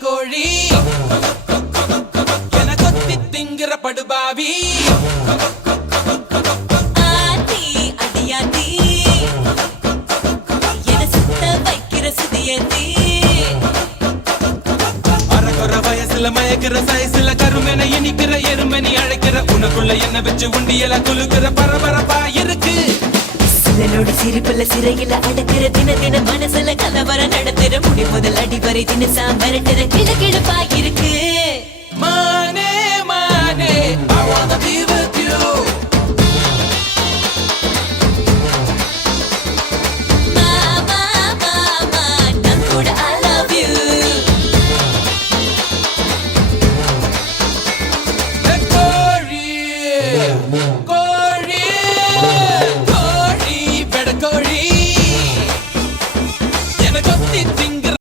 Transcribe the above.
கோழி என கொத்தி திங்கிற படுபாவி ஆத்தி அடியாத்தி என சுத்த வைக்கிற சுதியத்தி அரகுற வயசுல மயக்கிற சைஸ்ல கருமென இனிக்கிற எருமனி அழைக்கிற உனக்குள்ள என்ன வச்சு உண்டியல குலுக்கிற பரபரப்பா இருக்கு சிலனோட சிரிப்புல சிறையில அடக்கிற தின தின மனசுல கலவர நடத்துற முடி முதல் அடிவரை தினசா மிரட்டுற கிழக்கிழப்பா இருக்கு